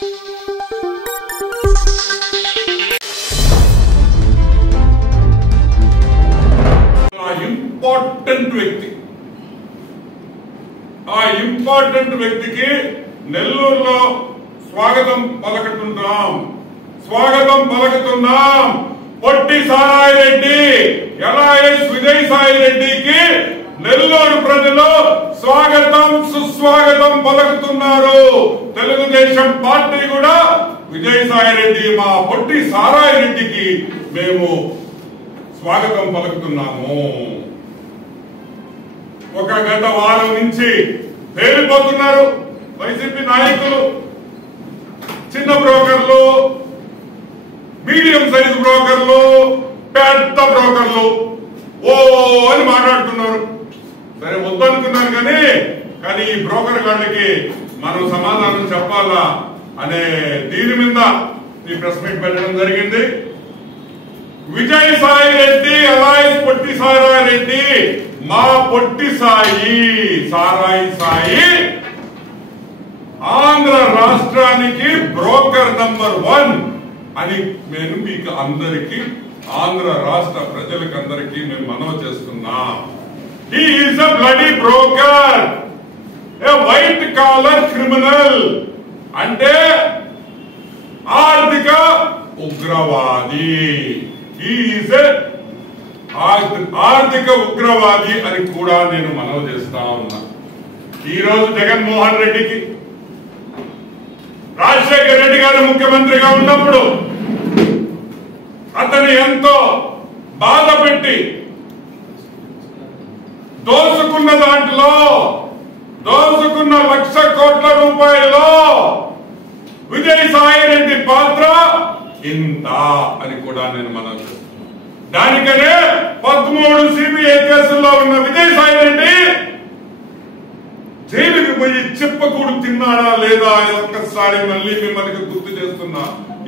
Important వ్యక్తికి నెల్లూరులో స్వాగతం పలుకుతున్నాం పొట్టి సారాయి రెడ్డి ఎల్ఐఎస్ విజయసాయి రెడ్డికి నెల్లూరు ప్రజలు స్వాగతం సుస్వాగతం పలుకుతున్నారు. తెలుగుదేశం పార్టీ కూడా విజయసాయి రెడ్డి మా పొట్టి సారాయి రెడ్డికి మేము స్వాగతం పలుకుతున్నాము. ఒక గత వారం నుంచి పేలిపోతున్నారు వైసీపీ నాయకులు. చిన్న బ్రోకర్లు, మీడియం సైజు బ్రోకర్లు, పెద్ద బ్రోకర్లు ఓ అని మాట్లాడుతున్నారు. సరే వద్దనుకున్నాను కానీ ఈ బ్రోకర్ గాళ్ళకి మనం సమాధానం చెప్పాలా అనే దీని మీద ఈ ప్రెస్ మీట్ పెట్టడం జరిగింది. విజయసాయి రెడ్డి ఎల్ఐఎస్ పొట్టి సారాయి రెడ్డి మా పొట్టి సారాయి సాయి ఆంధ్ర రాష్ట్రానికి బ్రోకర్ నంబర్ 1 అని నేను మీకు అందరికీ ఆంధ్ర రాష్ట్ర ప్రజలకు అందరికీ మేము మనవి చేస్తున్నాం. He is a bloody broker, A white collar criminal, అంటే ఆర్థిక ఉగ్రవాది. హీ ఈజ్ ఎ ఆర్థిక ఉగ్రవాది అని కూడా నేను మనవి చేస్తా ఉన్నా. ఈ రోజు జగన్మోహన్ రెడ్డికి రాజశేఖర రెడ్డి గారు ముఖ్యమంత్రిగా ఉన్నప్పుడు అతను ఎంతో బాధ పెట్టి దోచుకున్న దాంట్లో దోచుకున్న 1,00,000 కోట్ల రూపాయలు విజయసాయి రెడ్డి పాత్ర ఇంత అని కూడా నేను మనవి చేస్తాను. దానికనే 13 సిబిఐ కేసుల్లో ఉన్న విజయసాయి రెడ్డి జైలుకి పోయి చిప్పకూడు తిన్నాడా లేదా ఒక్కసారి మళ్ళీ మిమ్మల్ని గుర్తు చేస్తున్నా.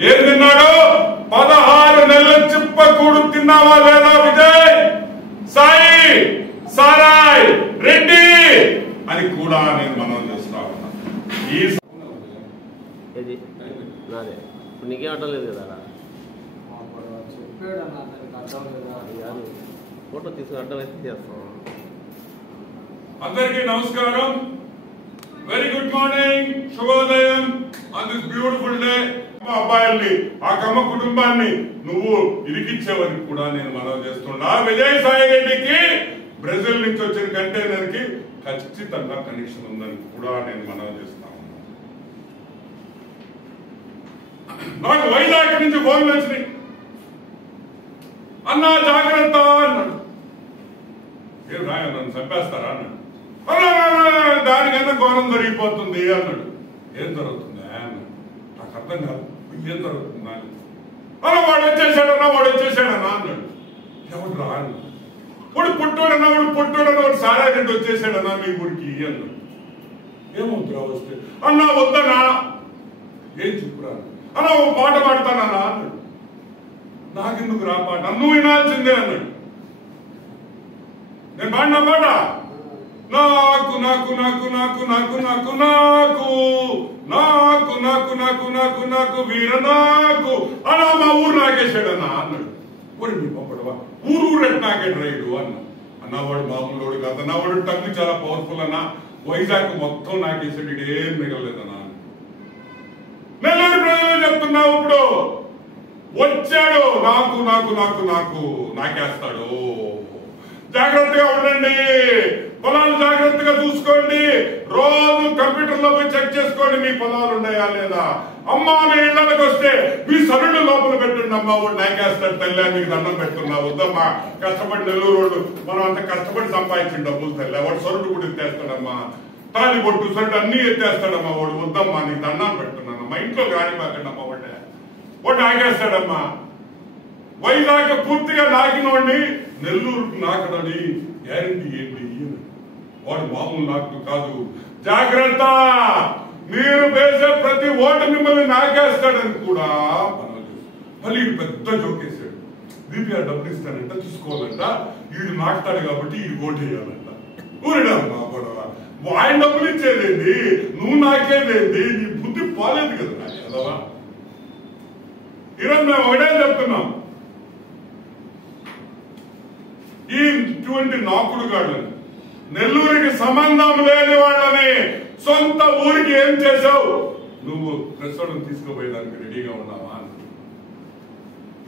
ఏం తిన్నాడు? 16 నెలల చిప్పకూడు తిన్నావా లేదా విజయ్ సాయి సారాయ్ రెడ్డి అని కూడా నేను మనం చేస్తా ఉన్నా. నీకేం అడ్డం లేదు కదా, ఫోటో తీసుకుని అడ్డం అయితే చేస్తాం. అందరికీ నమస్కారం, వెరీ గుడ్ మార్నింగ్, శుభోదయం ఆన్ దిస్ బ్యూటిఫుల్ డే. మా అబ్బాయిల్ని ఆ కమ్మ కుటుంబాన్ని నువ్వు ఇరికిచ్చావని కూడా నేను మనవి చేస్తున్నా. విజయసాయి రెడ్డికి బ్రెజిల్ నుంచి వచ్చిన కంటైనర్ కి ఖచ్చితంగా కనెక్షన్ ఉందని కూడా నేను మనవి చేస్తాను. నాకు వైజాగ్ నుంచి ఫోన్లు వచ్చినాయి, అన్నా జాగ్రత్త అన్నాడు. ఏం రాయ నన్ను చంపేస్తారా అన్నాడు. దానికన్నా ఘోరం జరిగిపోతుంది అన్నాడు. ఏం జరుగుతుందా అన్నాడు. నాకు అర్థం కాదు, ఏం జరుగుతుందా అని. అలా వాడు వచ్చేసాడన్నా అన్నాడు. ఎవడు రా అన్నాడు. వాడు పుట్టోడన్నా వాడు సారాయి రెడ్డి వచ్చేసాడన్నా మీ ఊరికి అన్నాడు. ఏమవుతురా వస్తే అన్నా వద్దనా, ఏం చెప్పురా అన్నా, ఓ పాట పాడతానన్నా అన్నాడు. నాకెందుకు రా పాట, నువ్వు వినాల్సిందే అన్నాడు. నేను పాడిన పాట నాకు నాకు నాకు నాకు నాకు నాకు నాకు నాకు నాకు నాకు నాకు నాకు వీర నాకు అన్నా మా ఊరు నాకేసాడన్నా అన్నాడు. వాడు మీ పంపడవా ఊరు నాకేడు రైడు అన్నా వాడు మామూలు కాదన్నా, వాడు టంగు చాలా పవర్ఫుల్ అన్నా, వైజాగ్ మొత్తం నాకేసాడు, ఇదేం మిగలలేదన్నా. నెల్లూరు ప్రజలు చెప్తున్నావు, ఇప్పుడు వచ్చాడు నాకు నాకు నాకు నాకు నాకేస్తాడు. జాగ్రత్తగా ఉండండి, పొలాలు జాగ్రత్తగా చూసుకోండి, రోజు కంప్యూటర్ లో పోయి చెక్ చేసుకోండి మీ పొలాలు ఉన్నాయా లేదా. అమ్మా మీ ఇళ్ళకి వస్తే మీ సరుడు లోపల పెట్టండి, అమ్మా వాడు నాకేస్తాడు తల్లి, మీకు దండం పెడుతున్నా. వద్దమ్మా, కష్టపడి నెల్లూరు రోడ్డు మనం అంత కష్టపడి సంపాదించిన డబ్బులు తల్లి, వాడు సరుడు కూడా ఎత్తేస్తాడమ్మా, తాళి బొట్టు సరుడు అన్ని ఎత్తేస్తాడమ్మా వాడు, వద్దమ్మా నీకు దండం పెడుతున్నానమ్మా, ఇంట్లో గాని పాకండమ్మా వాడు నాకేస్తాడమ్మా. వైజాగ్ పూర్తిగా నాకినోడిని నెల్లూరుకు నాకడని గ్యారంటీ ఏంటి? వాడు మామూలు నాకు కాదు, జాగ్రత్త, మీరు వేసే ప్రతి ఓటు మిమ్మల్ని నాకేస్తాడని కూడా మళ్ళీ పెద్ద జోకేశాడు. బీపీఆర్ డబ్బులు ఇస్తానంట, తీసుకోవాలంట, వీడు నాకుతాడు కాబట్టి ఈ ఓటు వేయాలంట. ఊరిడమ్మా గొడవ, ఆయన డబ్బులు ఇచ్చేదేంటి, నువ్వు నాకేదేంటి, నీ బుద్ధి పోలేదు కదా. కదా ఈరోజు మేము ఒకటే చెప్తున్నాం, ఇటువంటి నాకుడు గాళ్ళని, నెల్లూరుకి సంబంధం లేని వాళ్ళని సొంత ఊరికి ఏం చేశావు? నువ్వు ప్రస్తుతం తీసుకుపోయేదానికి రెడీగా ఉన్నావా?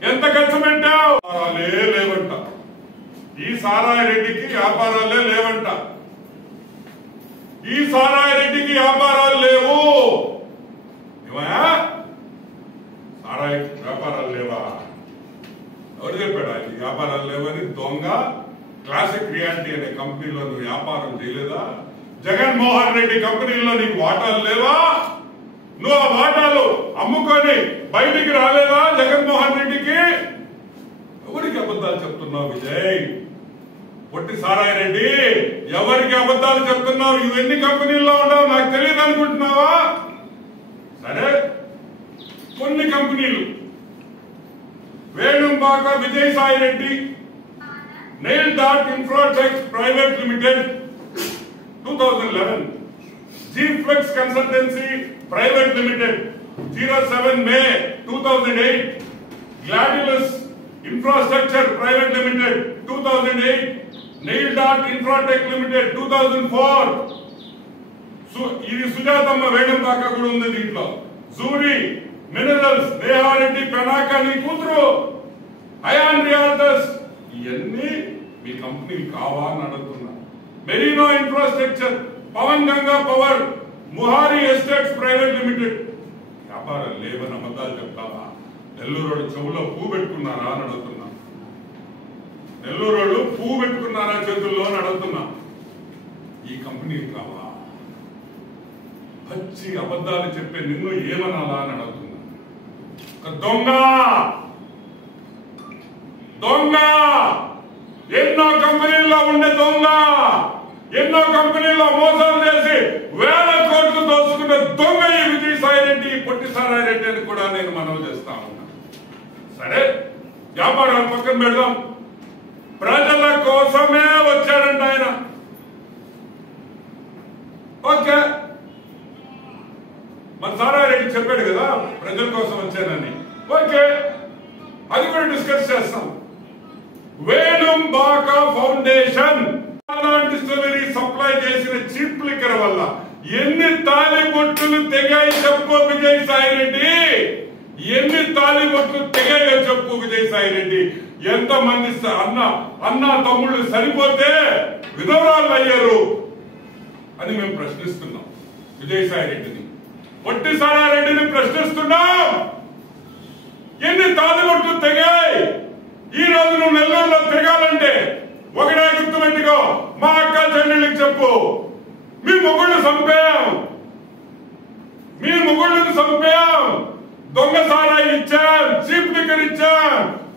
ఎంత ఖర్చు పెట్టావు? లేవంట. ఈ సారాయి రెడ్డికి వ్యాపారాలే లేవంట. ఈ సారాయి రెడ్డికి వ్యాపారాలు లేవు. ఏమయ్యా, సారాయి వ్యాపారాలు లేవా? ఎవరు చెప్పాడు ఆయన వ్యాపారాలు లేవని? దొంగ. క్లాసిక్ రియాలిటీ అనే కంపెనీలో నువ్వు వ్యాపారం చేయలేదా? జగన్మోహన్ రెడ్డి కంపెనీలో నీకు వాటాలు లేవా? నువ్వు ఆ వాటాలు అమ్ముకొని బయటికి రాలేదా జగన్మోహన్ రెడ్డికి? ఎవరికి అబద్ధాలు చెప్తున్నావు విజయ్? పొట్టి సారాయి రెడ్డి, ఎవరికి అబద్ధాలు చెప్తున్నావు? ఇవన్నీ కంపెనీల్లో ఉన్నావు, నాకు తెలియదు అనుకుంటున్నావా? సరే, కొన్ని కంపెనీలు Venumbaka Vijayasai Reddy, Nail Dot Infratech private limited 2011, Gflex consultancy private limited 07 May 2008, గ్లాడిలస్ infrastructure private limited 2008, Nail Dot Infratech limited 2004. ఇది సుజాతమ్మ వేణుంబాక కూడా ఉంది దీంట్లో. జూరీ మినరల్స్ నేహారెడ్డి పెనాకా నీ కూతురు, అయాన్ రియాల్టర్స్, ఇవన్నీ మీ కంపెనీలు కావా అని అడుగుతున్నా. Merino infrastructure, Pavan Ganga power, ముహారీ ఎస్టేట్స్ ప్రైవేట్ లిమిటెడ్. వ్యాపారం లేవని అబద్ధాలు చెప్తావా? నెల్లూరు చెవులో పువ్వు పెట్టుకున్నారా అని అడుగుతున్నా. నెల్లూరు పువ్వు పెట్టుకున్నారా చేతుల్లో అని అడుగుతున్నా. ఈ కంపెనీలు కావా? పచ్చి అబద్ధాలు చెప్పే నిన్ను ఏమనాలా అని అడుగుతున్నా. దొంగ దొంగ, ఎన్నో కంపెనీల్లో ఉండే దొంగ, ఎన్నో కంపెనీల్లో మోసాలు చేసి వేల కోట్లు దోచుకునే దొంగ ఈ విజయసాయి రెడ్డి, పొట్టి సారాయి రెడ్డి అని కూడా నేను మనవి చేస్తా ఉన్నా. సరే, వ్యాపారాలు పక్కన పెడదాం. ప్రజల కోసమే వచ్చాడంట ఆయన. ఓకే, మన సారాయి రెడ్డి చెప్పాడు కదా ప్రజల కోసం వచ్చానని. ఓకే, అది కూడా డిస్కస్ చేస్తాం. వేణుంబాక ఫౌండేషన్ డిస్టిలరీ సప్లై చేసిన చీప్ లిక్కర్ వల్ల ఎన్ని తాలిబొట్టులు తెగాయి చెప్పు విజయసాయి రెడ్డి? ఎన్ని తాలిబొట్లు తెగాయో చెప్పు విజయసాయి రెడ్డి? ఎంతమంది అన్న తమ్ముళ్ళు సరిపోతే విధవరాళ్ళు అయ్యారు అని మేము ప్రశ్నిస్తున్నాం. విజయసాయి రెడ్డిని, పొట్టి సారాయి రెడ్డిని ప్రశ్నిస్తున్నాం. ఎన్ని తాలిబొట్లు తెగాయి? ఈ రోజు నువ్వు నెల్లూరులో తిరగాలంటే ఒకటే గుర్తుపెట్టుకో, మా అక్క చెల్లెళ్ళకి చెప్పు, మీ మొగుళ్ళు చంపాం, మీ మొగుళ్ళకి చంపాం, దొంగ సారాయి ఇచ్చాం, చీప్ లిక్కర్ ఇచ్చాం,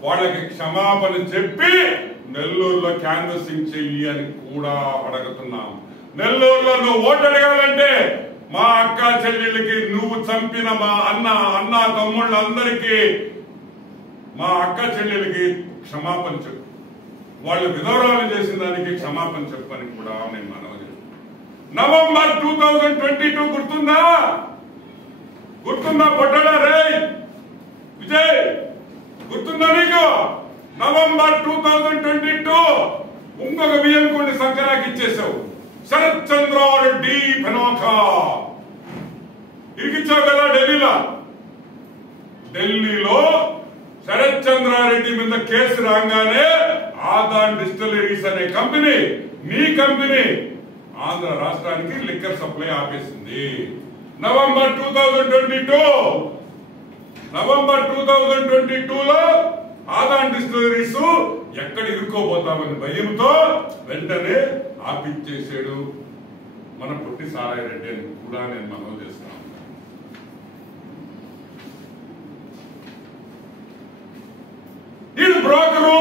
వాళ్ళకి క్షమాపణ చెప్పి నెల్లూరులో క్యాన్వసింగ్ చెయ్యి అని కూడా అడుగుతున్నాం. నెల్లూరులో నువ్వు ఓటు అడగాలంటే మా అక్క చెల్లెళ్ళకి, నువ్వు చంపిన మా అన్న తమ్ముళ్ళందరికీ, మా అక్క చెల్లెలకి క్షమాపణ చెప్పు, వాళ్ళు విధవరాలు చేసిన దానికి క్షమాపణ చెప్పని కూడా నేను మనవి చేస్తాను. నవంబర్ 2022 గుర్తుందా? గుర్తుందా పొట్టడా రే విజయ్? గుర్తుందా నీకు? నవంబర్ 2022 ఇంకొక బియ్యంకొండ సంక్రాంతి ఇచ్చేసావు. శరత్ చంద్ర రెడ్డి పెనాకా ఇరికిచ్చావు కదా ఢిల్లీలో. శరత్ చంద్రారెడ్డి మీద కేసు రాగానే ఆదాన్ డిస్టిలరీస్ అనే కంపెనీ, మీ కంపెనీ, ఆంధ్ర రాష్ట్రానికి లిక్కర్ సప్లై ఆపేసింది. నవంబర్ 2022లో ఆదాన్ డిస్టిలరీస్ ఎక్కడ ఇరుక్కోపోతామని భయంతో వెంటనే ఆపిచ్చేసాడు మన పొట్టి సారాయి రెడ్డి అని కూడా నేను మనవి చేస్తాను. ఈ బ్రోకరు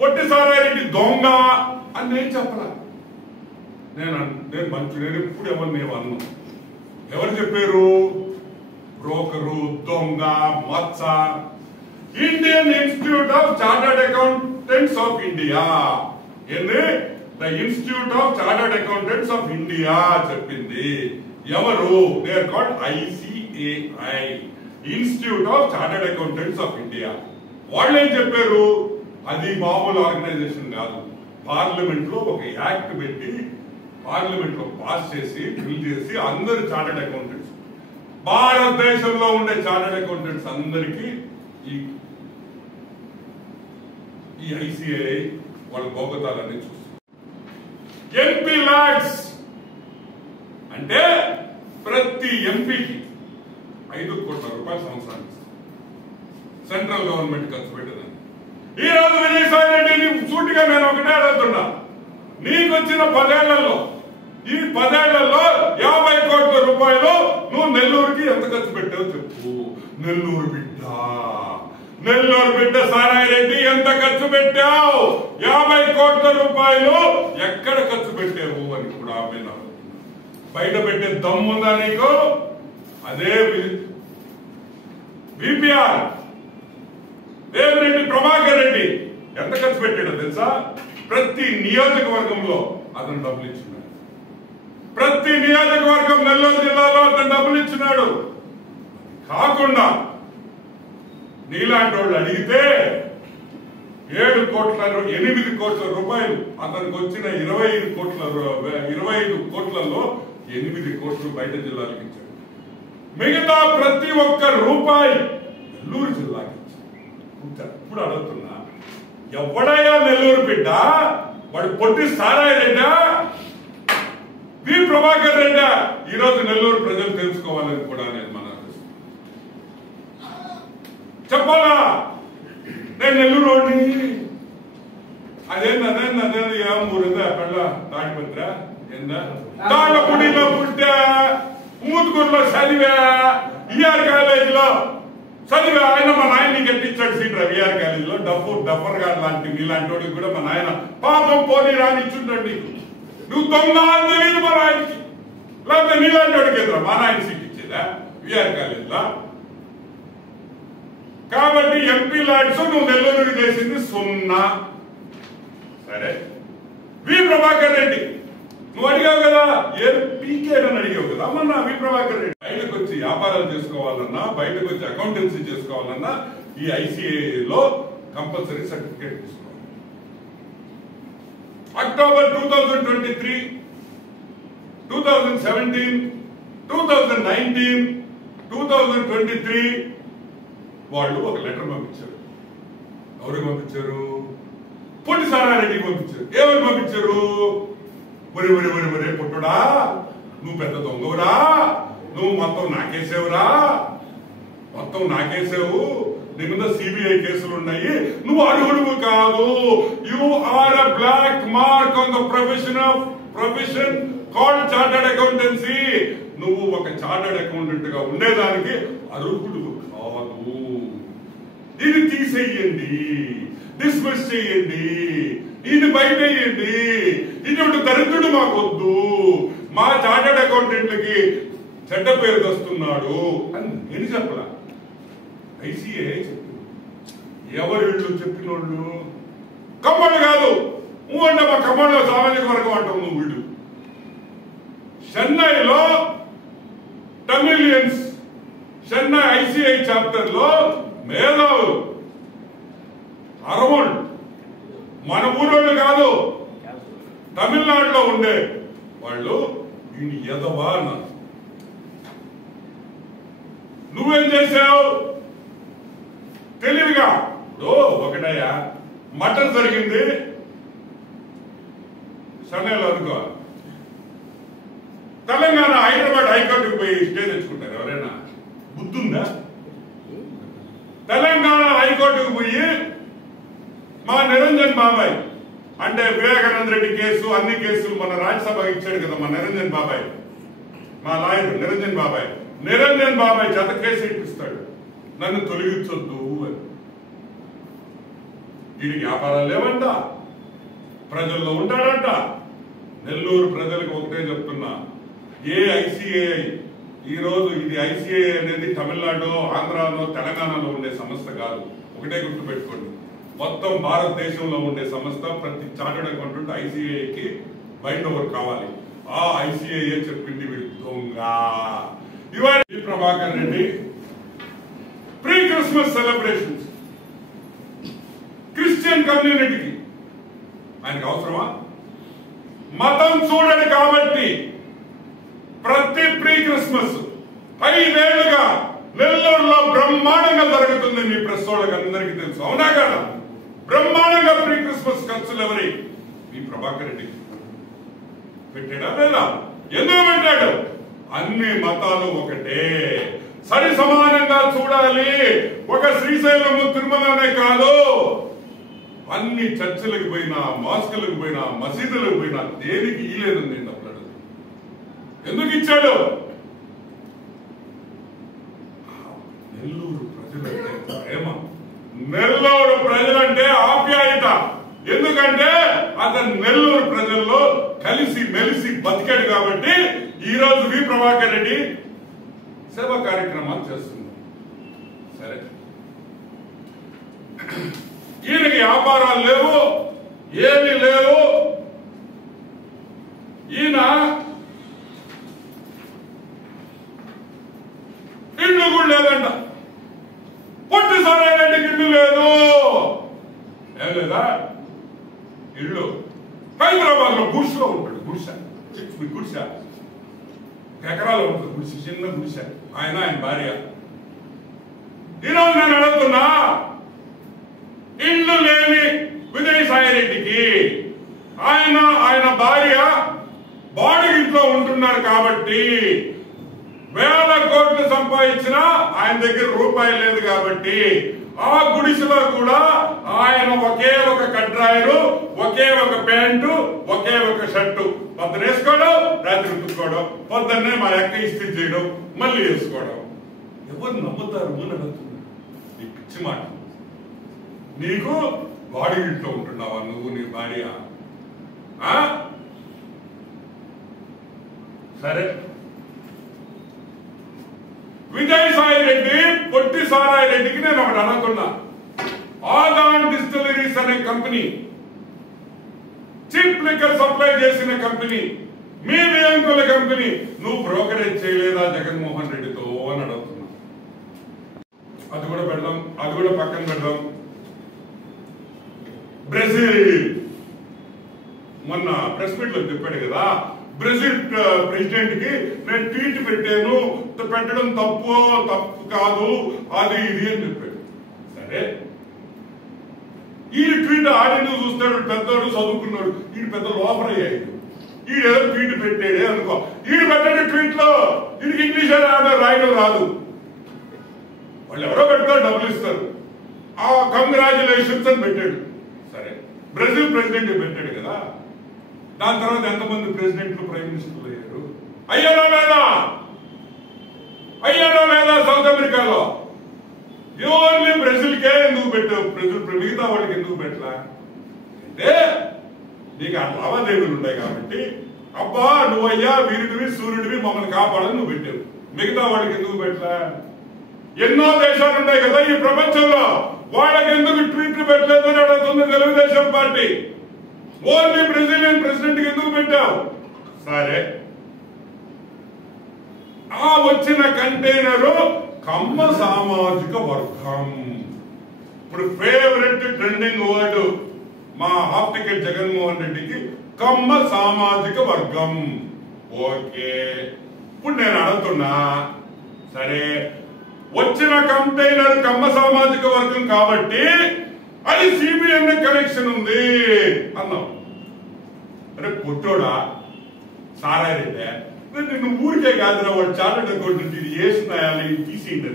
పొట్టి సారాయి రెడ్డి దొంగ అని నేను చెప్పలా. నేను ఎప్పుడు ఎవరిని అన్నా? ఎవరు చెప్పారు? బ్రోకరు, దొంగ, మచ్చ. Indian Institute of Chartered Accountants of India, ఏంది? The Institute of Chartered Accountants of India చెప్పింది. ఎవరు? They are called ICAI, Institute of Chartered Accountants of India. వాళ్ళు ఏం చెప్పారు, అది మామూలు ఆర్గనైజేషన్ కాదు, పార్లమెంట్ లో ఒక యాక్ట్ పెట్టి పార్లమెంట్ లో పాస్ చేసి బిల్ చేసి అందరు చార్టర్డ్ అకౌంటెంట్స్, భారతదేశంలో ఉండే చార్టర్డ్ అకౌంటెంట్స్ అందరికీ ఈ ఐసిఐ వాళ్ళ భోగతాలన్నీ చూస్తారు. ఎంపీ ల్యాక్స్ అంటే ప్రతి ఎంపీకి 5 కోట్ల రూపాయలు సంవత్సరానికి సెంట్రల్ గవర్నమెంట్ ఖర్చు పెట్టదని. ఈ రోజు విజయసాయి రెడ్డి సూటిగా నేను ఒకటే అడుగుతున్నా, నీకు వచ్చిన 10 ఏళ్లలో ఈ 10 ఏళ్లలో 50 కోట్ల రూపాయలు నువ్వు నెల్లూరుకి ఎంత ఖర్చు పెట్టావు చెప్పు. నెల్లూరు బిడ్డ సారాయి రెడ్డి ఎంత ఖర్చు పెట్టావు? 50 కోట్ల రూపాయలు ఎక్కడ ఖర్చు పెట్టావు అని కూడా ఆమె బయట పెట్టే దమ్ముందా నీకు? అదే విపిఆర్ దేవిరెడ్డి ప్రభాకర్ రెడ్డి ఎంత ఖర్చు పెట్టాడో తెలుసా? ప్రతి నియోజకవర్గంలో అతను డబ్బులు ఇచ్చినాడు. ప్రతి నియోజకవర్గం నెల్లూరు జిల్లాలో అతను డబ్బులు ఇచ్చినాడు. కాకుండా నీలాంటి వాళ్ళు అడిగితే 8 కోట్ల రూపాయలు అతనికి వచ్చిన 25 కోట్లలో 8 కోట్లు బయట జిల్లాలకు ఇచ్చాడు. మిగతా ప్రతి ఒక్క రూపాయి నెల్లూరు జిల్లాకి ఇచ్చాడు. ఇప్పుడు అడుగుతున్నా, ఎవడయ్యా నెల్లూరు బిడ్డ? వాడు పొట్టి సారాయి రెడ్డా, వి ప్రభాకర్ రెడ్డా? ఈరోజు నెల్లూరు ప్రజలు తెలుసుకోవాలని కూడా నేను మన చెప్పాలా? నేను నెల్లూరు వాడిని. అదేంది ఊరిందా పెళ్ళ తాడిపత్ర ఏందా తాళ్ళపూడిలో పుట్టా, మూతుకూరులో చదివా, ఈఆర్ కాలేజ్ లో చదివా. ఆయన మా నాయన్ని గట్టించాడు సీట్ ఈఆర్ కాలేజ్ లో. డబ్బర్ గారు లాంటి మీలాంటి వాడికి కూడా మా నాయన పాపం పోనీ రానిచ్చుంటాడు. నీకు నువ్వు దొంగ అని తెలియదు మా నాయనకి, లేకపోతే నీలాంటి వాడికి ఎదురా మా నాయన సీట్ ఇచ్చేదా ఈఆర్ కాలేజ్ లో? కాబట్టి ఎంపీ ల్యాడ్స్ నువ్వు నెల్లూరు చేసింది 0. సరే, వి ప్రభాకర్ రెడ్డి నువ్వు అడిగావు కదా, ఏది పీకేడని అడిగావు కదా. అమ్మన్నా వి ప్రభాకర్ రెడ్డి బయటకు వచ్చి వ్యాపారాలు చేసుకోవాలన్నా, బయటకు వచ్చి అకౌంటెన్సీ చేసుకోవాలన్నా ఈ ఐసిఐలో కంపల్సరీ సర్టిఫికేట్ తీసుకోవాలి. అక్టోబర్ 2023, 2017, 2019, 2023 వాళ్ళు ఒక లెటర్ పంపించారు. ఎవరికి పంపించారు? పొట్టి సారారెడ్డికి పంపించారు. ఏమని పంపించారు? ఒరే పుట్టుడా, నువ్వు పెద్ద దొంగవురా, నువ్వు మొత్తం నాకేసావు, నీ మీద సిబిఐ కేసులు ఉన్నాయి, నువ్వు అర్హుడు కాదు, you are a black mark on the profession called chartered accountancy. నువ్వు ఒక చార్టర్డ్ అకౌంటెంట్ గా ఉండేదానికి అర్హుడు కాదు. ఇది తీసేయండి, డిస్మిస్ చేయండి, ఇది బయటేయండి, ఇటువంటి దరిద్రుడు మాకొద్దు, మా చార్టర్డ్ అకౌంటెంట్లకి చెడ్డ పేరు తెస్తున్నాడు అని నేను చెప్పలా, ఐసిఐ చెప్పింది. ఎవరు వీళ్ళు చెప్పిన వాళ్ళు? కమ్మలు కాదు, నువ్వు అంటే మా ఖమ్మంలో సామాజిక వర్గం అంటావు నువ్వు. వీళ్ళు చెన్నైలో తమిళియన్స్, చెన్నై ఐసిఐ చాప్టర్ లో మేధావులు అరవోళ్ళు, మన ఊరోళ్ళు కాదు, తమిళనాడులో ఉండే వాళ్ళు దీన్ని ఎదవా అన్నారు. నువ్వేం చేశావు? తెలివిగా ఒకటయ్యా, మటన్ జరిగింది చెన్నైలో అనుకో, తెలంగాణ హైదరాబాద్ హైకోర్టుకు పోయి స్టే తెచ్చుకుంటారు ఎవరైనా? బుద్ధుందా? తెలంగాణ హైకోర్టుకు పోయి మా నిరంజన్ బాబాయ్ అంటే వివేకానంద రెడ్డి కేసు, అన్ని కేసులు మన రాజ్యసభ ఇచ్చాడు కదా మా నిరంజన్ బాబాయ్, మా లాయర్ నిరంజన్ బాబాయ్ చేత కేసు ఇప్పిస్తాడు, నన్ను తొలగించొద్దు అని. వీడికి వ్యాపారాలు లేవంట, ప్రజల్లో ఉంటాడంట. నెల్లూరు ప్రజలకు ఒకటే చెప్తున్నా, ఏ ఐసిఐ ఈ రోజు ఇది ఐసిఐ అనేది తమిళనాడు, ఆంధ్రాలో, తెలంగాణలో ఉండే సంస్థ కాదు. ఒకటే గుర్తు పెట్టుకోండి, మొత్తం భారతదేశంలో ఉండే సంస్థ. ప్రతి చార్టర్డ్ అకౌంటెంట్ ఐసిఐకి బయట ఒకటి కావాలి. ఆ ఐసిఐ చెప్పింది వీడు దొంగ. ఇవాళ Prabhakar Reddy Christmas celebrations Christian కమ్యూనిటీకి ఆయనకు అవసరమా? మతం చూడడు కాబట్టి ప్రతి ప్రీ క్రిస్మస్ 5 ఏళ్లుగా నెల్లూరులో బ్రహ్మాండంగా జరుగుతుంది. మీ ప్రెస్ వాళ్ళకి అందరికీ తెలుసు, అవునా కదా? బ్రహ్మాండంగా ప్రీ క్రిస్మస్ ఖర్చులు ఎవరి? మీ ప్రభాకర్ రెడ్డి పెట్టాడా లేదా? ఎందుకు పెట్టాడు? అన్ని మతాలు ఒకటే, సరి సమానంగా చూడాలి. ఒక శ్రీశైలము తిరుమలనే కాదు, అన్ని చర్చిలకు పోయినా, మాస్కులకు పోయినా, మసీదులకు పోయినా దేనికి ఇయ్యలేదు. నేను అప్పుడు ఎందుకు ఇచ్చాడు? నెల్లూరు ప్రజలంటే ప్రేమ, నెల్లూరు ప్రజలంటే ఆప్యాయత. ఎందుకంటే అతను నెల్లూరు ప్రజల్లో కలిసి మెలిసి బతికాడు కాబట్టి ఈ రోజు వి ప్రభాకర్ రెడ్డి సేవా కార్యక్రమాలు చేస్తుంది. సరే, ఈయనకి వ్యాపారాలు లేవు, ఏమీ లేవు. ఈయన ఇల్లు కూడా లేదంట. పొట్టి సరైనటికి ఇల్లు లేదు. ఏం లేదా? ఇల్లు హైదరాబాద్ లో గుడిసెలో ఉంటాడు. గుడిసె ఎకరాలు ఉంటుంది. గుడిసె, చిన్న గుడిసె. ఆయన భార్య. ఈరోజు నేను అడుగుతున్నా, ఇల్లు లేని విజయసాయి రెడ్డికి ఆయన భార్య బాడిగింట్లో ఉంటున్నారు కాబట్టి, వేల కోట్లు సంపాదించినా ఆయన దగ్గర రూపాయి లేదు కాబట్టి ఆ గుడిసెలో కూడా ఆయన ఒకే ఒక కడ్రాయరు, ఒకే ఒక ప్యాంటు, ఒకే ఒక షర్టు. పొద్దున వేసుకోవడం, రాత్రి ఉతుక్కోవడం, పొద్దున్నే మా అక్క ఇస్త్రీ చేయడం, మళ్ళీ వేసుకోవడం. ఎవరు నమ్ముతారు అని అడుగుతున్నా. నీ పిచ్చి మాట. నీకు బాడిగింట్లో ఉంటున్నావా నువ్వు, నీ భార్య? సరే, విజయసాయి రెడ్డి పొట్టి సారాయి రెడ్డికి నేను ఒకటి అనుకున్నా. ఆదాన్ డిస్టిలరీస్ అనే కంపెనీ, చీప్ లిక్కర్ సప్లై చేసిన కంపెనీ, మీ వియంకుల కంపెనీ, నువ్వు బ్రోకరేజ్ చేయలేదా జగన్మోహన్ రెడ్డితో అని అడుగుతున్నా. అది కూడా పెడదాం, అది కూడా పక్కన పెడదాం. బ్రెజిల్ మొన్న ప్రెస్ మీట్ లో చెప్పాడు కదా, బ్రెజిల్ ప్రెసిడెంట్ కి నేను ట్వీట్ పెట్టాను, పెట్టడం తప్పు కాదు, అది ఇది అని చెప్పాడు. సరే, ఈ ట్వీట్ ఆడిను చూస్తాడు, పెద్దోడు చదువుకున్నాడు, ఈ పెద్ద లోపల అయ్యాడు. ఈడేదో ట్వీట్ పెట్టాడే అనుకో, ఈడు పెట్టండి ట్వీట్ లో, ఈడికి ఇంగ్లీష్ రాయడం రాదు. వాళ్ళు ఎవరో పెడతారు, డబ్బులు ఇస్తారు. ఆ కంగ్రాచులేషన్స్ అని పెట్టాడు. సరే, బ్రెజిల్ ప్రెసిడెంట్ పెట్టాడు కదా. దాని తర్వాత ఎంతమంది ప్రెసిడెంట్లు, ప్రైమ్ మినిస్టర్లు అయ్యారు? అయ్యారో లేదా సౌత్ అమెరికాలో? ఓన్లీ బ్రెజిల్కే ఎందుకు పెట్టావు? బ్రెజిల్ మిగతా వాళ్ళకి ఎందుకు పెట్టలా అంటే నీకు ఆ లావాదేవీలు ఉన్నాయి కాబట్టి, అబ్బా నువ్వయ్యా వీరుడివి సూర్యుడివి మమ్మల్ని కాపాడని నువ్వు పెట్టావు. మిగతా వాళ్ళకి ఎందుకు పెట్టలా? ఎన్నో దేశాలు ఉన్నాయి కదా ఈ ప్రపంచంలో, వాళ్ళకి ఎందుకు ట్వీట్లు పెట్టలేదు అని అడుగుతుంది Telugu Desam party. Only Brazilian president కి ఎందుకు పెట్టావు? సరే, ఆ వచ్చిన కంటైనరు కమ్మ సామాజిక వర్గం. ఇప్పుడు ఫేవరెట్ ట్రెండింగ్ వర్డ్ మా హాఫ్ టికెట్ జగన్మోహన్ రెడ్డికి కమ్మ సామాజిక వర్గం. ఓకే, ఇప్పుడు నేను అడుగుతున్నా, సరే వచ్చిన కంటైనర్ కమ్మ సామాజిక వర్గం కాబట్టి అది సిబిఎన్ కనెక్షన్ ఉంది అన్నావు. అరే పుట్టోడా సారాయి రెడ్డి, నిన్ను ఊరికే కాదురా వాడు చార్టెడ్ అకౌంటెంట్ ఇది వేస్తున్నాయాలి తీసేయండి.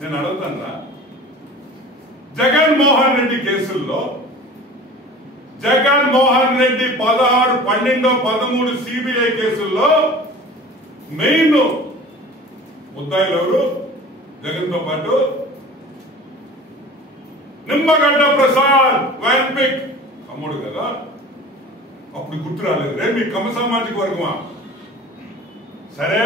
నేను అడుగుతాను, జగన్మోహన్ రెడ్డి కేసుల్లో జగన్మోహన్ రెడ్డి 16, 12, 13 సిబిఐ కేసుల్లో మెయిన్ ముద్దాయిలు ఎవరు? జగన్తో పాటు నిమ్మగడ్డ ప్రసాద్ వైన్పిక్ అమ్ముడు కదా. అప్పుడు గుర్తు రాలేదు రే మీ కమ్మ సామాజిక వర్గమా? సరే,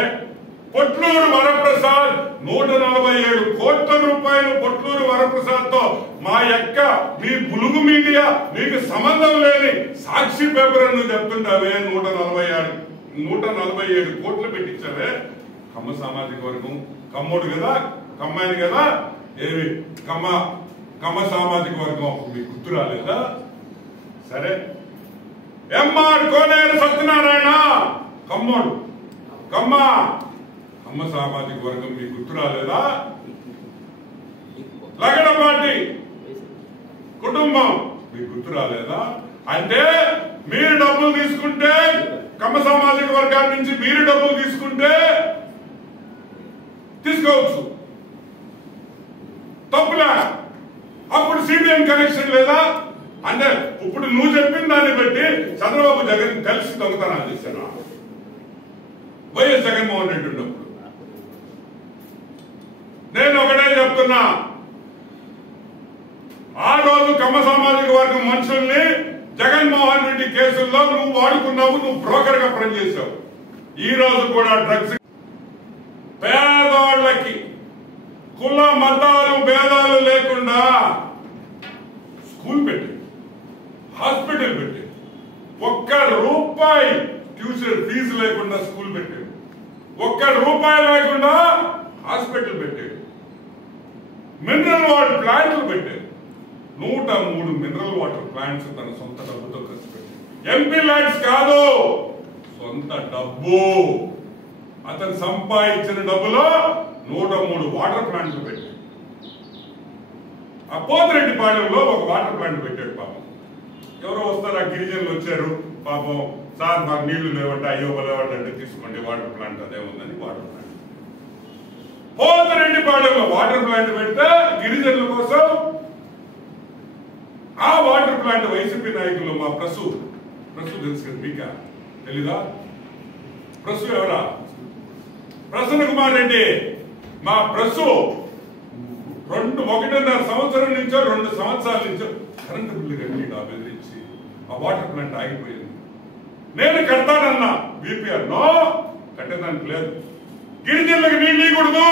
పొట్లూరు వరప్రసాద్ 147 కోట్ల రూపాయలు పొట్లూరు వరప్రసాద్ తో మా యొక్క మీ బులుగు మీడియా మీకు సంబంధం లేని సాక్షి పేపర్ అని చెప్తుంటావే. 147 కోట్లు పెట్టించావే. కమ్మ సామాజిక వర్గం, కమ్మోడు కదా, కమ్మాయిని కదా, ఏవి కమ్మ సామాజిక వర్గం మీకు గుర్తు రాలేదా? సరే, ఎంఆర్ కోనేరు సత్యనారాయణ కమ్మోడు, కమ్మ సామాజిక వర్గం మీకు గుర్తు రాలేదా? లగడపాటి కుటుంబం మీకు గుర్తు రాలేదా? అంటే మీరు డబ్బులు తీసుకుంటే, కమ్మ సామాజిక వర్గాల నుంచి మీరు డబ్బులు తీసుకుంటే తీసుకోవచ్చు, తప్పులే. అప్పుడు సిబిఎన్ కనెక్షన్ లేదా? అంటే ఇప్పుడు నువ్వు చెప్పిన దాన్ని బట్టి చంద్రబాబు జగన్ కలిసి దొంగతనాలు చేశారు. వైఎస్ జగన్మోహన్ రెడ్డి ఉన్నప్పుడు నేను ఒకటే చెప్తున్నా, ఆ రోజు కమ్మ సామాజిక వర్గం మనుషుల్ని జగన్మోహన్ రెడ్డి కేసుల్లో నువ్వు వాడుకున్నావు, నువ్వు బ్రోకర్ గా పనిచేశావు. ఈ రోజు కూడా డ్రగ్స్ పేదవాళ్ళకి కుల మతాలు భేదాలు లేకుండా స్కూల్ పెట్టి, హాస్పిటల్ పెట్టి, ఒక్క రూపాయి ట్యూషన్ ఫీజు లేకుండా స్కూల్ పెట్టాడు, ఒక్క రూపాయి లేకుండా హాస్పిటల్ పెట్టాడు, మినరల్ వాటర్ ప్లాంట్లు పెట్టాడు, 103 మినరల్ వాటర్ ప్లాంట్స్ తన సొంత డబ్బుతో ఖర్చు పెట్టాడు. ఎంపీ ల్యాండ్స్ కాదు, సొంత డబ్బు. అతను సంపాదించిన డబ్బులో 103 వాటర్ ప్లాంట్లు పెట్టాడు. ఆ పోతిరెడ్డిపాలెంలో ఒక వాటర్ ప్లాంట్ పెట్టాడు. పాపం ఎవరో వస్తారు, ఆ గిరిజనులు వచ్చారు, పాపం సార్ మాకు నీళ్లు లేవంటే, అయ్యో లేవంటే అంటే తీసుకోండి వాటర్ ప్లాంట్, అదే ఉందని వాటర్ ప్లాంట్. పోతిరెడ్డిపాలెంలో వాటర్ ప్లాంట్ పెడితే గిరిజనుల కోసం ఆ వాటర్ ప్లాంట్ వైసీపీ నాయకులు మా ప్రసు తెలుసు కదా మీకా, తెలీదా? ప్రసు ఎవరా? ప్రసన్న కుమార్ రెడ్డి. మా ప్రసు 1.5 సంవత్సరం నుంచో 2 సంవత్సరాల నుంచో కరెంటు బిల్లు కట్టి బెదిరించి ఆ వాటర్ ప్లాంట్ ఆగిపోయింది. నేను కడతానన్నా, బీపీఆర్ నో, కట్టేదానికి లేదు. గిరిజనులకు నీళ్ళు ఇవ్వకూడదు,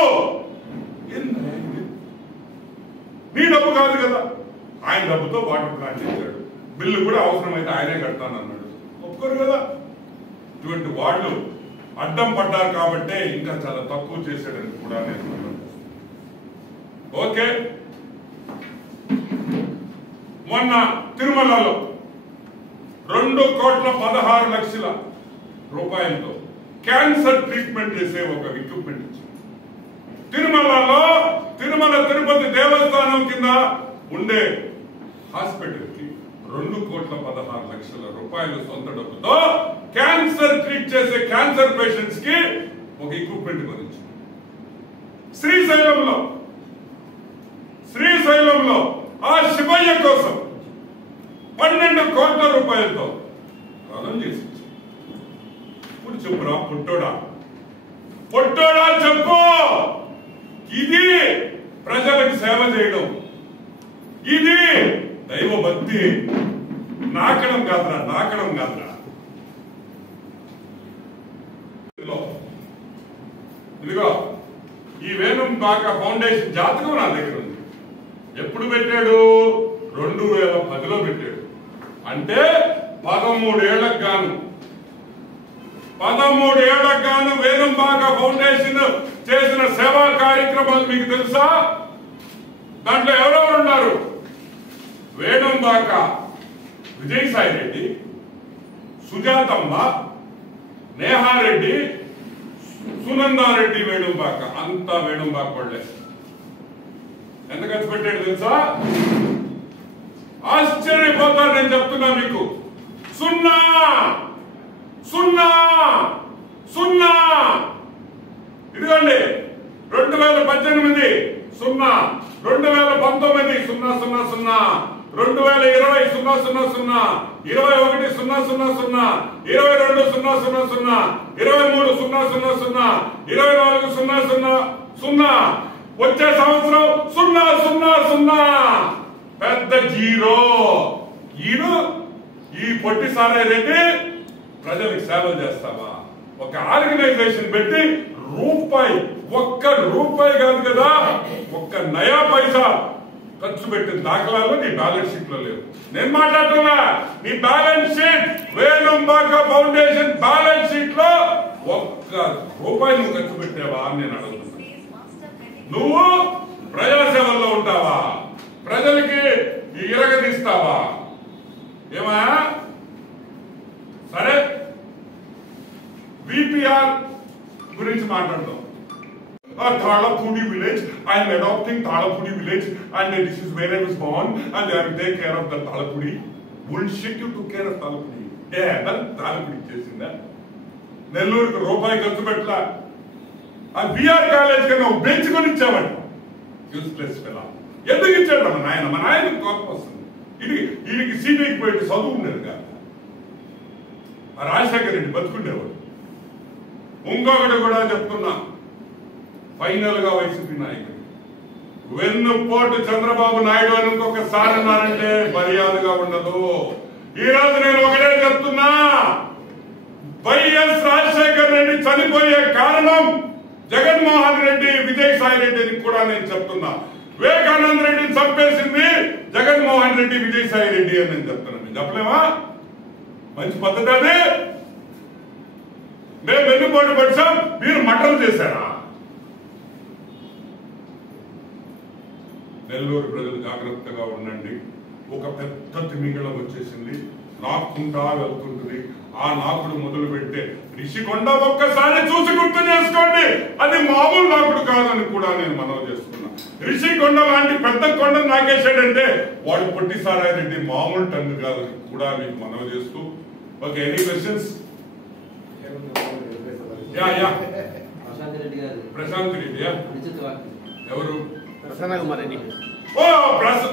నీ డబ్బు కాదు కదా. ఆయన డబ్బుతో వాటర్ ప్లాంట్ చేశాడు, బిల్లు కూడా అవసరమైతే ఆయనే కడతానన్నాడు. ఒప్పుకోరు కదా. ఇటువంటి వాళ్ళు అడ్డం పడ్డారు కాబట్టే ఇంకా చాలా తక్కువ చేశాడని కూడా నేను. ఓకే, మొన్న తిరుమలలో 2,16,00,000 రూపాయలతో క్యాన్సర్ ట్రీట్మెంట్ చేసే ఒక ఎక్విప్మెంట్ ఇచ్చింది. తిరుమలలో తిరుమల తిరుపతి దేవస్థానం కింద ఉండే హాస్పిటల్ కి 2,16,00,000 రూపాయలు సొంత డబ్బుతో క్యాన్సర్ ట్రీట్ చేసే క్యాన్సర్ పేషెంట్స్ కి ఒక ఎక్విప్మెంట్ కొనిచ్చింది. శ్రీశైలంలో ఆ శివయ్య కోసం 12 కోట్ల రూపాయలతో రుణం చేసి. ఇప్పుడు చెప్పురా పొట్టోడా చెప్పు. ఇది ప్రజలకు సేవ చేయడం, ఇది దైవ భక్తి. నాకడం కాదురా. ఇదిగో ఈ వేణుంబాక ఫౌండేషన్ జాతకం నా దగ్గర ఉంది. ఎప్పుడు పెట్టాడు? 2010లో పెట్టాడు. అంటే 13 ఏళ్లకు గాను వేణుంబాక ఫౌండేషన్ చేసిన సేవా కార్యక్రమాలు మీకు తెలుసా? దాంట్లో ఎవరెవరు ఉన్నారు? వేణుంబాక విజయసాయి రెడ్డి, సుజాతమ్మ, నేహారెడ్డి, సునందారెడ్డి, వేణుంబాక, అంతా వేణుంబాక వాళ్ళే. ఎంత ఖర్చు పెట్టాడు తెలుసా? ఆశ్చర్యపోతారు. నేను చెప్తున్నా మీకు, 0 ఇదిగోండి. 2018 0, 2019 0 0 0, 2020 0 0 0, 21 0 0 0, 22 0 0 0, 23 0 0 0, 24 0 0 0, వచ్చే సంవత్సరం 0 0 0, పెద్ద జీరో. ఈ పొట్టి సారాయి రెడ్డి ప్రజలకు సేవలు చేస్తావా? ఒక ఆర్గనైజేషన్ పెట్టి ఒక్క రూపాయి కాదు కదా, ఒక్క నయా పైసా ఖర్చు పెట్టిన దాఖలాలు నీ బ్యాలెన్స్ షీట్ లో లేవు. నేను మాట్లాడుతున్నా, నీ balance sheet, Venumbaka foundation balance sheet లో ఒక్క రూపాయి నువ్వు ఖర్చు పెట్టావా అని నేను అడుగుతున్నా. నువ్వు ప్రజాసేవలో ఇరగదీస్తావా ఏమా? సరే, విపిఆర్ గురించి మాట్లాడదాం. Thalapudi village, I am adopting Thalapudi village and this is where I was born and I will take care of the Thalapudi. Bullshit, you took care of Thalapudi. Yeah, that Thalapudi చేసిందా? నెల్లూరుకి రూపాయి ఖర్చు పెట్టలా. ఆ BR college కన్నా bench కొని ఇచ్చామంట. Useless fella. ఎందుకు ఇచ్చాడు మా నాయన? మా నాయనకి కోపం వస్తుంది. వీడికి సీబీఐకి పోయి చదువు ఉండేది కాదు. ఆ రాజశేఖర రెడ్డి బతుకుండేవాడు. ఇంకొకటి కూడా చెప్తున్నా, ఫైనల్ గా వైసీపీ నాయకుడు వెన్నుపోటు చంద్రబాబు నాయుడు అని ఇంకొకసారి అన్నారంటే మర్యాదగా ఉండదు. ఈ రోజు నేను ఒకటే చెప్తున్నా, వైఎస్ రాజశేఖర రెడ్డి చనిపోయే కారణం జగన్మోహన్ రెడ్డి, విజయసాయి రెడ్డి అని కూడా నేను చెప్తున్నా. వివేకానంద రెడ్డిని చంపేసింది జగన్మోహన్ రెడ్డి, విజయసాయి రెడ్డి అని నేను చెప్తున్నాను. చెప్పలేమా? మంచి పద్ధతి అది. మేము వెన్నుపోటు పడిచాం, మీరు మటలు చేశారా? నెల్లూరు ప్రజలు జాగ్రత్తగా ఉండండి. ఒక పెద్ద తిమింగళం వచ్చేసింది, నాకుంటా వెళ్తుంటుంది. ఆ నాకుడు మొదలు పెట్టే రిషికొండ ఒక్కసారి చూసి గుర్తు చేసుకోండి. అది మామూలు నాకుడు కాదని కూడా నేను మనవి చేస్తున్నా. రిషికొండ లాంటి పెద్ద కొండ నాకేసాడంటే వాడు పొట్టి సారారెడ్డి మామూలు టన్ను కాదని కూడా మీకు మనవి చేస్తూ. Okay, any questions? Prashant Reddy ఎవరు? ప్రసన్న కుమార్ రెడ్డి. ఓ ప్రసు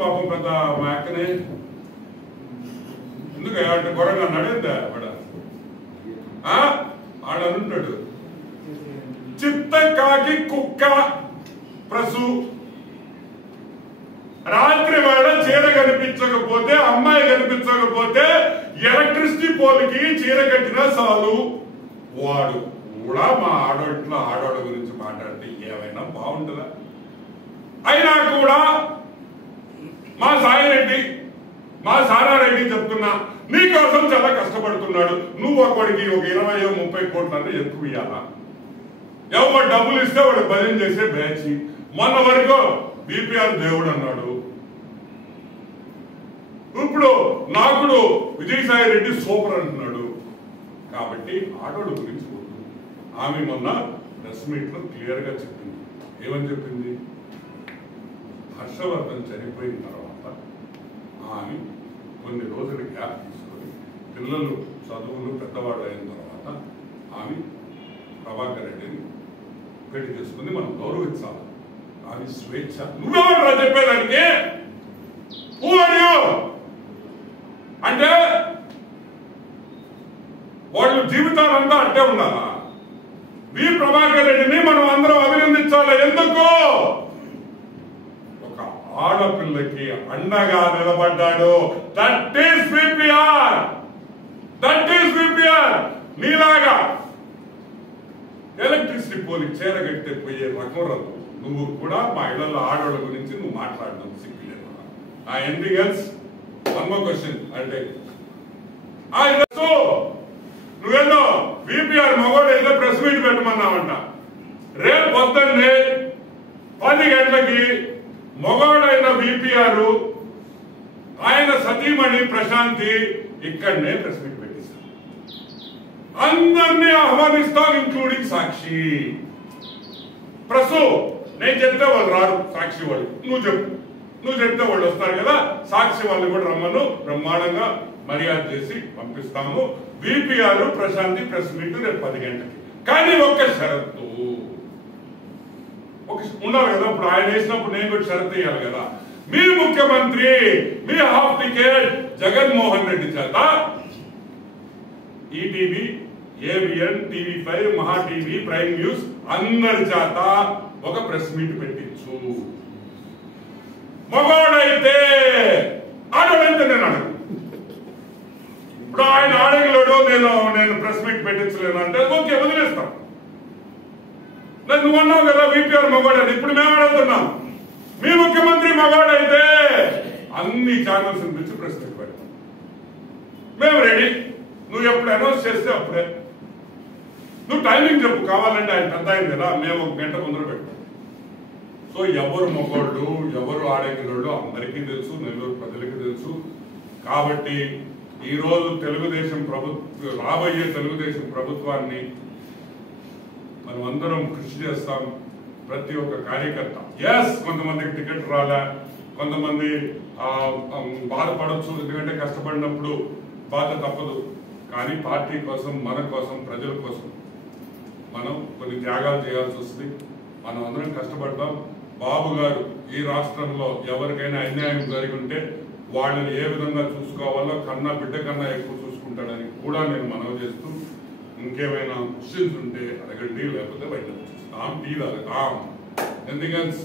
పాపం పెద్ద మా అక్కనే ఎందుకు అంటే గొడవ నడిందా వాడ ఆడనుంటాడు. చిత్త కాకి కుక్క ప్రసు రాత్రి వేళ చీర కనిపించకపోతే, అమ్మాయి కనిపించకపోతే ఎలక్ట్రిసిటీ పోల్కి చీర కట్టినా చాలు. వాడు కూడా మా ఆడవాళ్ళ గురించి మాట్లాడితే ఏమైనా బాగుంటుందా? అయినా కూడా మా సాయిరెడ్డి, మా సారారెడ్డి చెప్తున్నా, నీకోసం చాలా కష్టపడుతున్నాడు. నువ్వు ఒకడికి ఒక 20-30 కోట్లన్నా ఎక్కువ ఇవ్వాలా? ఎవరు డబ్బులు ఇస్తే వాడు భజన చేసే బ్యాచ్. మొన్న వరకు బీపీఆర్ దేవుడు అన్నాడు. ఇప్పుడు నాకుడు విజయసాయి రెడ్డి సూపర్ అంటున్నాడు. కాబట్టి ఆడోళ్ళ గురించి ఆమె మొన్న ప్రెస్ మీట్ లో క్లియర్ గా చెప్పింది. ఏమని చెప్పింది? హర్షవర్ధన్ చనిపోయిన తర్వాత ఆమె కొన్ని రోజులు గ్యాప్ తీసుకొని పిల్లలు చదువులు పెద్దవాళ్ళు అయిన తర్వాత ఆమె ప్రభాకర్ రెడ్డిని పెళ్లి చేసుకుని మనం గౌరవించాలి. ఆమె స్వేచ్ఛ. నువ్వెవరు చెప్పేదానికి? అంటే వాళ్ళు జీవితాలంతా అట్టే ఉండాలా? వి ప్రభాకర్ రెడ్డిని మనం అందరం అభినందించాలి. ఎందుకు? ఒక ఆడపిల్లకి అండగా నిలబడ్డాడు. That is VPR. That is VPR. నీలాగా ఎలక్ట్రిసిటీ పోలికి చేరగట్టే పోయే రకం రకం నువ్వు కూడా మా ఇళ్లలో ఆడవాళ్ళ గురించి నువ్వు మాట్లాడడం సిగ్గులేదు. Anything else? One more question. అంటే నువ్వేదో విపిఆర్ మగోడు ఏదో ప్రెస్ మీట్ పెట్టమన్నావంట. రేపు పొద్దున్నే 10 గంటలకి మగోడైన విపిఆర్ ఆయన సతీమణి ప్రశాంతి ఇక్కడనే ప్రెస్ మీట్ పెట్టిస్తారు. అందరినీ ఆహ్వానిస్తాం, ఇంక్లూడింగ్ సాక్షి. ప్రసు నేను చెప్తే వాళ్ళు రారు, సాక్షి వాళ్ళు. నువ్వు చెప్తే వాళ్ళు వస్తారు కదా. సాక్షి వాళ్ళు కూడా రమ్మను, బ్రహ్మాండంగా మర్యాద చేసి పంపిస్తాము. విపిఆర్ ప్రశాంతి ప్రెస్ మీట్ రేపు 10 గంటలకి. కానీ ఒక్క షరతు ఉండాలి కదా. ఇప్పుడు ఆయన వేసినప్పుడు నేను కూడా షరతు వేయాలి కదా. మీ ముఖ్యమంత్రి, మీ హాఫ్ టికెట్ జగన్మోహన్ రెడ్డి చేత ఈటీవీ, ఏబిఎన్, టీవీ5, మహా టీవీ, ప్రైమ్ న్యూస్ అందరి చేత ఒక ప్రెస్ మీట్ పెట్టించు. మగవాడైతే ఆడవాడైతే నేను అడగను. ఇప్పుడు ఆయన ఆడగలడు, నేను ప్రెస్ మీట్ పెట్టించలేను అంటే ఓకే, వదిలేస్తాం. నువ్వు అన్నావు కదా విపిఆర్ మగవాడని. ఇప్పుడు మేము అడుగుతున్నాం, మీ ముఖ్యమంత్రి మగవాడైతే అన్ని ఛానల్స్ పిలిచి ప్రెస్ మీట్ పెడతాం. మేము రెడీ. నువ్వు ఎప్పుడు అనౌన్స్ చేస్తే అప్పుడే. నువ్వు టైమింగ్ చెప్పు కావాలంటే. ఆయన పెద్ద అయింది కదా, మేము 1 గంట ముందర పెడతాం. సో ఎవరు మొగోళ్ళు ఎవరు ఆడగిరోళ్ళు అందరికీ తెలుసు, నెల్లూరు ప్రజలకి తెలుసు. కాబట్టి ఈరోజు తెలుగుదేశం రాబోయే తెలుగుదేశం ప్రభుత్వాన్ని మనం అందరం కృషి చేస్తాం. ప్రతి ఒక్క కార్యకర్త కొంతమందికి టికెట్ రాలే, కొంతమంది బాధపడవచ్చు, ఎందుకంటే కష్టపడినప్పుడు బాధ తప్పదు. కానీ పార్టీ కోసం, మన కోసం, ప్రజల కోసం మనం కొన్ని త్యాగాలు చేయాల్సి వస్తుంది. మనం అందరం కష్టపడతాం. బాబు గారు ఈ రాష్ట్రంలో ఎవరికైనా అన్యాయం జరిగి ఉంటే వాళ్ళని ఏ విధంగా చూసుకోవాలో బిడ్డ కన్నా ఎక్కువ చూసుకుంటాడని కూడా నేను మనవి చేస్తూ, ఇంకేమైనా క్వశ్చన్స్ ఉంటే అడగండి, లేకపోతే బయట టీ తాగుతాం. ఎందుకంటే